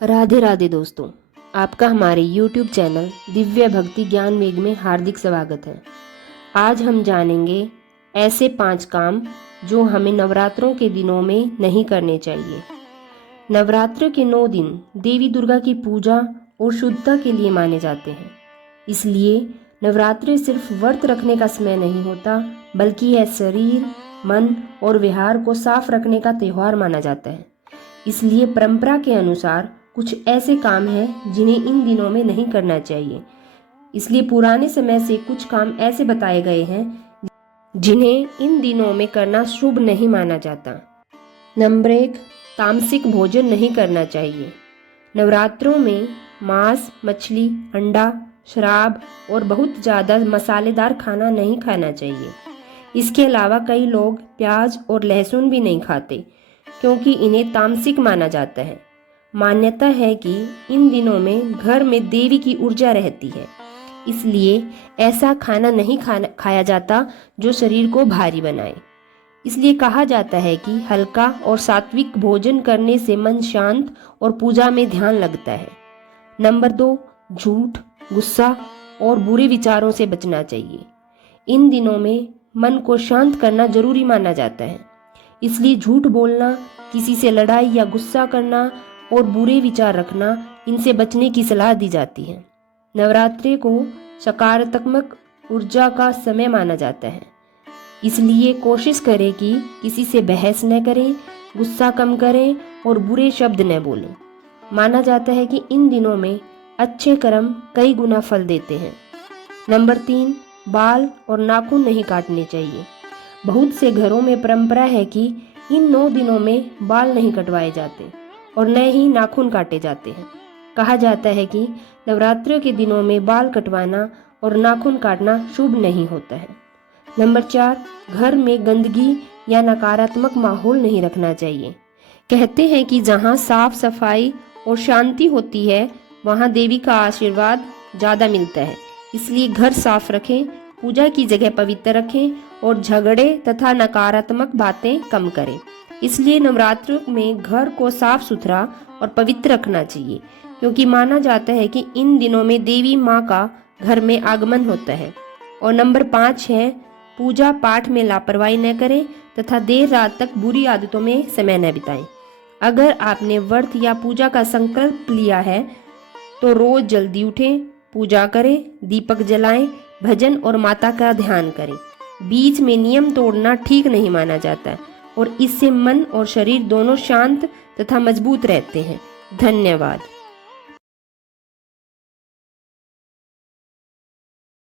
राधे राधे दोस्तों, आपका हमारे YouTube चैनल दिव्य भक्ति ज्ञान मेघ में हार्दिक स्वागत है। आज हम जानेंगे ऐसे 5 काम जो हमें नवरात्रों के दिनों में नहीं करने चाहिए। नवरात्र के 9 दिन देवी दुर्गा की पूजा और शुद्धता के लिए माने जाते हैं। इसलिए नवरात्रि सिर्फ व्रत रखने का समय नहीं होता, बल्कि यह शरीर, मन और विहार को साफ रखने का त्यौहार माना जाता है। इसलिए परंपरा के अनुसार कुछ ऐसे काम हैं जिन्हें इन दिनों में नहीं करना चाहिए। इसलिए पुराने समय से कुछ काम ऐसे बताए गए हैं जिन्हें इन दिनों में करना शुभ नहीं माना जाता। नंबर 1, तामसिक भोजन नहीं करना चाहिए। नवरात्रों में मांस, मछली, अंडा, शराब और बहुत ज़्यादा मसालेदार खाना नहीं खाना चाहिए। इसके अलावा कई लोग प्याज और लहसुन भी नहीं खाते क्योंकि इन्हें तामसिक माना जाता है। मान्यता है कि इन दिनों में घर में देवी की ऊर्जा रहती है, इसलिए ऐसा खाना नहीं खाया जाता जो शरीर को भारी बनाए। इसलिए कहा जाता है कि हल्का और सात्विक भोजन करने से मन शांत और पूजा में ध्यान लगता है। नंबर 2, झूठ, गुस्सा और बुरे विचारों से बचना चाहिए। इन दिनों में मन को शांत करना जरूरी माना जाता है, इसलिए झूठ बोलना, किसी से लड़ाई या गुस्सा करना और बुरे विचार रखना, इनसे बचने की सलाह दी जाती है। नवरात्रि को सकारात्मक ऊर्जा का समय माना जाता है, इसलिए कोशिश करें कि किसी से बहस न करें, गुस्सा कम करें और बुरे शब्द न बोलें। माना जाता है कि इन दिनों में अच्छे कर्म कई गुना फल देते हैं। नंबर 3, बाल और नाखून नहीं काटने चाहिए। बहुत से घरों में परंपरा है कि इन 9 दिनों में बाल नहीं कटवाए जाते और न ही नाखून काटे जाते हैं। कहा जाता है कि नवरात्रि के दिनों में बाल कटवाना और नाखून काटना शुभ नहीं होता है। नंबर 4, घर में गंदगी या नकारात्मक माहौल नहीं रखना चाहिए। कहते हैं कि जहाँ साफ सफाई और शांति होती है, वहाँ देवी का आशीर्वाद ज़्यादा मिलता है। इसलिए घर साफ रखें, पूजा की जगह पवित्र रखें और झगड़े तथा नकारात्मक बातें कम करें। इसलिए नवरात्र में घर को साफ सुथरा और पवित्र रखना चाहिए, क्योंकि माना जाता है कि इन दिनों में देवी माँ का घर में आगमन होता है। और नंबर 5 है, पूजा पाठ में लापरवाही न करें तथा देर रात तक बुरी आदतों में समय न बिताएं। अगर आपने व्रत या पूजा का संकल्प लिया है तो रोज जल्दी उठें, पूजा करें, दीपक जलाएं, भजन और माता का ध्यान करें। बीच में नियम तोड़ना ठीक नहीं माना जाता और इससे मन और शरीर दोनों शांत तथा मजबूत रहते हैं। धन्यवाद।